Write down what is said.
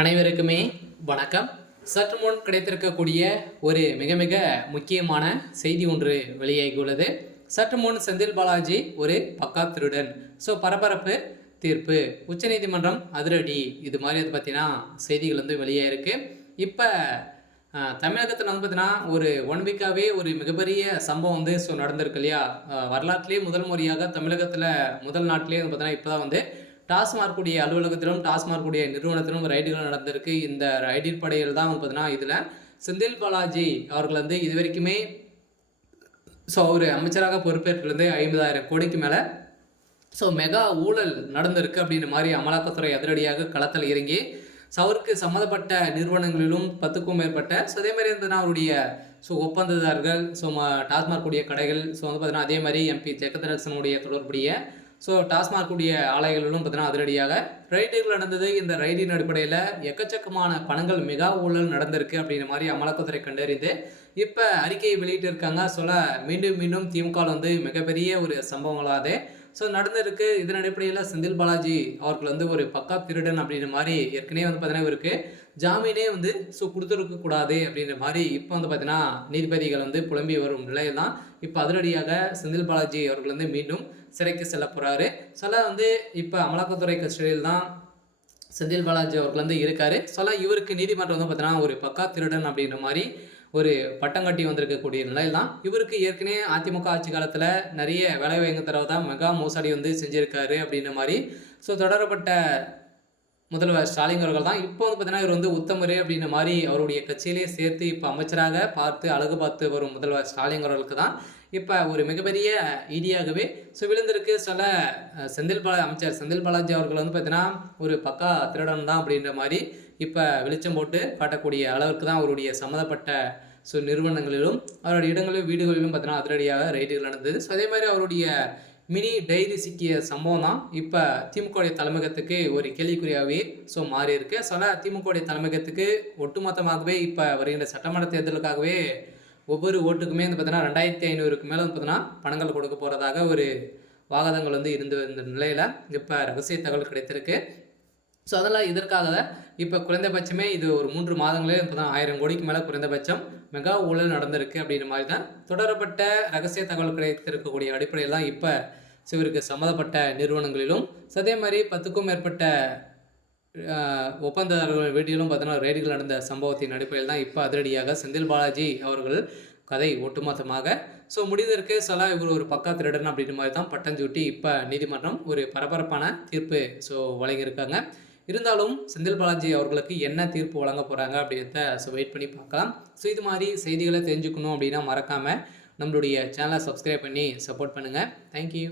அனைவருக்குமே வணக்கம். சற்று முன் கிடைத்திருக்கக்கூடிய ஒரு மிக மிக முக்கியமான செய்தி ஒன்று வெளியாகியுள்ளது. சற்று முன் செந்தில் பாலாஜி ஒரு பக்கா திருடன், பரபரப்பு தீர்ப்பு, உச்சநீதிமன்றம் அதிரடி, இது மாதிரி அதை பற்றினா செய்திகள் வந்து வெளியாயிருக்கு. இப்போ தமிழகத்தில் வந்து பார்த்தீங்கன்னா ஒரு 1 வீக்காகவே ஒரு மிகப்பெரிய சம்பவம் வந்து நடந்திருக்கு இல்லையா. வரலாற்றிலேயே முதல் முறையாக தமிழகத்தில் முதல் நாட்டிலே வந்து பார்த்தீங்கன்னா இப்போ தான் வந்து டாஸ்மாக் உடைய அலுவலகத்திலும் டாஸ்மாக் உடைய நிறுவனத்திலும் ரைடுகள் நடந்திருக்கு. இந்த ரைடின் படையில் தான் வந்து பார்த்தீங்கன்னா இதில் செந்தில் பாலாஜி அவர்கள் வந்து இது வரைக்குமே ஒரு அமைச்சராக பொறுப்பேற்றிலிருந்து 50,000 கோடிக்கு மேலே மெகா ஊழல் நடந்திருக்கு அப்படின்ற மாதிரி அமலாக்கத்துறை அதிரடியாக களத்தில் இறங்கி அவருக்கு சம்மந்தப்பட்ட நிறுவனங்களிலும் 10க்கும் மேற்பட்ட அதே மாதிரி இருந்ததுன்னா அவருடைய ஒப்பந்ததாரர்கள் டாஸ்மாக் உடைய கடைகள் வந்து பார்த்தீங்கன்னா அதே மாதிரி எம்பி ஜெகதரட்சனுடைய தொடர்புடைய டாஸ்மாக் உடைய ஆலைகளிலும் பார்த்தீங்கன்னா அதிரடியாக ரைடுகள் நடந்தது. இந்த ரைடின் அடிப்படையில் எக்கச்சக்கமான பணங்கள் மெகா ஊழல் நடந்திருக்கு அப்படின்ற மாதிரி அமலாக்கத்துறை கண்டறிந்து இப்போ அறிக்கையை வெளியிட்டு இருக்காங்க. மீண்டும் மீண்டும் திமுக வந்து மிகப்பெரிய ஒரு சம்பவங்களாக நடந்திருக்கு. இதன் அடிப்படையில் செந்தில் பாலாஜி அவர்கள் வந்து ஒரு பக்கா திருடன் அப்படின்ற மாதிரி ஏற்கனவே வந்து பார்த்தீங்கன்னா இவருக்கு ஜாமீனே வந்து கொடுத்துருக்க கூடாது அப்படின்ற மாதிரி இப்போ வந்து பார்த்தீங்கன்னா நீதிபதிகள் வந்து புலம்பி வரும் நிலையில் தான் இப்போ அதிரடியாக செந்தில் பாலாஜி அவர்கள் வந்து மீண்டும் சிறைக்கு செல்ல போகிறாரு. வந்து இப்போ அமலாக்கத்துறை கஸ்டடியில் தான் செந்தில் பாலாஜி அவர்கள் வந்து இருக்காரு. இவருக்கு நீதிமன்றம் வந்து பார்த்தீங்கன்னா ஒரு பக்கா திருடன் அப்படின்ற மாதிரி ஒரு பட்டம் கட்டி வந்திருக்கக்கூடிய நிலையில் தான் இவருக்கு ஏற்கனவே அதிமுக ஆட்சி காலத்தில் நிறைய வேலை வாங்கி தரவு தான் மெகா மோசடி வந்து செஞ்சுருக்காரு அப்படின்ற மாதிரி தொடரப்பட்ட முதல்வர் ஸ்டாலின் அவர்கள் தான் இப்போ வந்து பார்த்தீங்கன்னா இவர் வந்து உத்தமரே அப்படின்ற மாதிரி அவருடைய கட்சியிலே சேர்த்து இப்போ அமைச்சராக பார்த்து அழகு பார்த்து வரும் முதல்வர் ஸ்டாலின் அவர்களுக்கு தான் இப்போ ஒரு மிகப்பெரிய ஈடியாகவே விழுந்திருக்கு. அமைச்சர் செந்தில் பாலாஜி அவர்கள் வந்து பார்த்தீங்கன்னா ஒரு பக்கா திருடன் தான் அப்படின்ற மாதிரி இப்போ வெளிச்சம் போட்டு காட்டக்கூடிய அளவுக்கு தான் அவருடைய சம்மந்தப்பட்ட நிறுவனங்களிலும் அவருடைய இடங்களிலும் வீடுகளிலும் பார்த்தீங்கன்னா அதிரடியாக ரைடுகள் நடந்தது. அதே மாதிரி அவருடைய மினி டைரி சிக்கிய சம்பவம் தான் இப்போ திமுகவுடைய தலைமையகத்துக்கு ஒரு கேள்விக்குறியாகவே மாறி இருக்கு. திமுகவுடைய தலைமையகத்துக்கு ஒட்டுமொத்தமாகவே இப்போ வருகின்ற சட்டமன்ற தேர்தலுக்காகவே ஒவ்வொரு ஓட்டுக்குமே வந்து பார்த்தீங்கன்னா 2,500க்கு மேலே வந்து பார்த்தீங்கன்னா பணங்கள் கொடுக்க போகிறதாக ஒரு வாகனங்கள் வந்து இருந்து வந்த நிலையில் இப்போ ரகசிய தகவல் கிடைத்திருக்கு. அதெல்லாம் இதற்காக தான் இப்போ குறைந்தபட்சமே இது ஒரு 3 மாதங்களே இப்போ தான் 1000 கோடிக்கு மேலே குறைந்தபட்சம் மெகா ஊழல் நடந்திருக்கு அப்படின்ற மாதிரி தான் தொடரப்பட்ட ரகசிய தகவல் கிடைத்திருக்கக்கூடிய அடிப்படையில் தான் இப்போ இவருக்கு சம்மந்தப்பட்ட நிறுவனங்களிலும் அதே மாதிரி 10க்கும் மேற்பட்ட ஒப்பந்ததாரர்கள் வீட்டிலும் பார்த்தீங்கன்னா ரைடுகள் நடந்த சம்பவத்தின் அடிப்படையில் தான் இப்போ அதிரடியாக செந்தில் பாலாஜி அவர்கள் கதை ஒட்டுமொத்தமாக முடிந்திருக்கு. இவர் ஒரு பக்கா திருடன் அப்படின்ற மாதிரி தான் பட்டம் சூட்டி இப்போ நீதிமன்றம் ஒரு பரபரப்பான தீர்ப்பு வழங்கியிருக்காங்க. இருந்தாலும் செந்தில் பாலாஜி அவர்களுக்கு என்ன தீர்ப்பு வழங்க போகிறாங்க அப்படின்றத வெயிட் பண்ணி பார்க்கலாம். இது மாதிரி செய்திகளை தெரிஞ்சுக்கணும் அப்படின்னா மறக்காமல் நம்மளுடைய சேனலை சப்ஸ்கிரைப் பண்ணி சப்போர்ட் பண்ணுங்கள். தேங்க்யூ.